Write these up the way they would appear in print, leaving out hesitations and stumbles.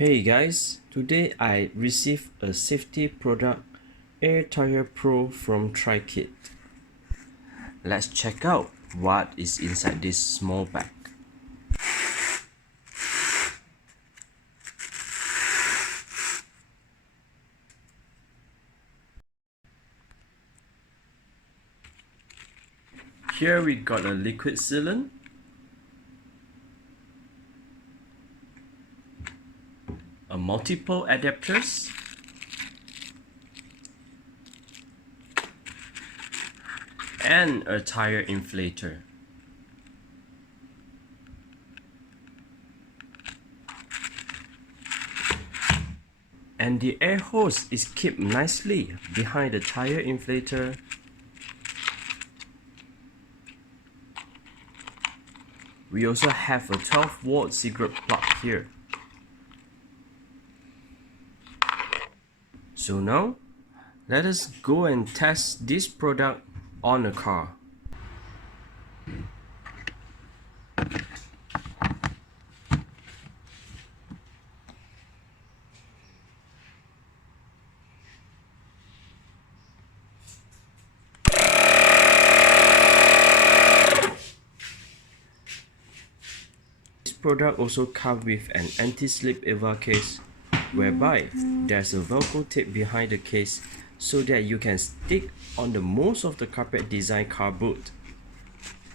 Hey guys, today I received a safety product AIRtire Pro from TRIKIT. Let's check out what is inside this small bag. Here we got a liquid sealant, a multiple adapters, and a tire inflator. And the air hose is kept nicely behind the tire inflator. We also have a 12-volt cigarette plug here. So now, let us go and test this product on a car. This product also comes with an anti-slip EVA case, whereby there's a Velcro tape behind the case so that you can stick on the most of the carpet design car boot.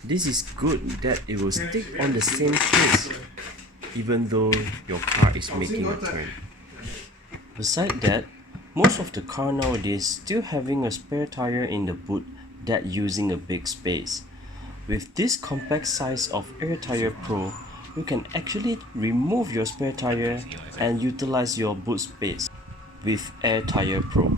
This is good that it will stick on the same case even though your car is making a turn. Besides that, most of the car nowadays still having a spare tire in the boot that using a big space. With this compact size of AIRtire Pro, you can actually remove your spare tire and utilize your boot space with AIRtire Pro.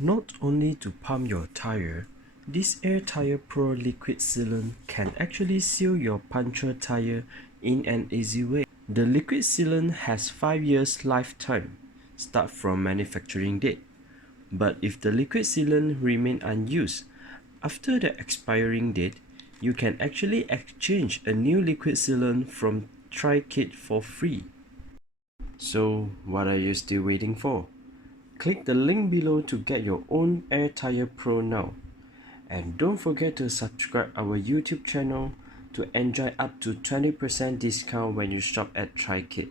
Not only to pump your tire, this AIRtire Pro liquid sealant can actually seal your puncture tire in an easy way. The liquid sealant has 5 years lifetime, start from manufacturing date. But if the liquid sealant remain unused, after the expiring date, you can actually exchange a new liquid sealant from TRIKIT for free. So what are you still waiting for? Click the link below to get your own AIRtire Pro now. And don't forget to subscribe our YouTube channel to enjoy up to 20% discount when you shop at TRIKIT.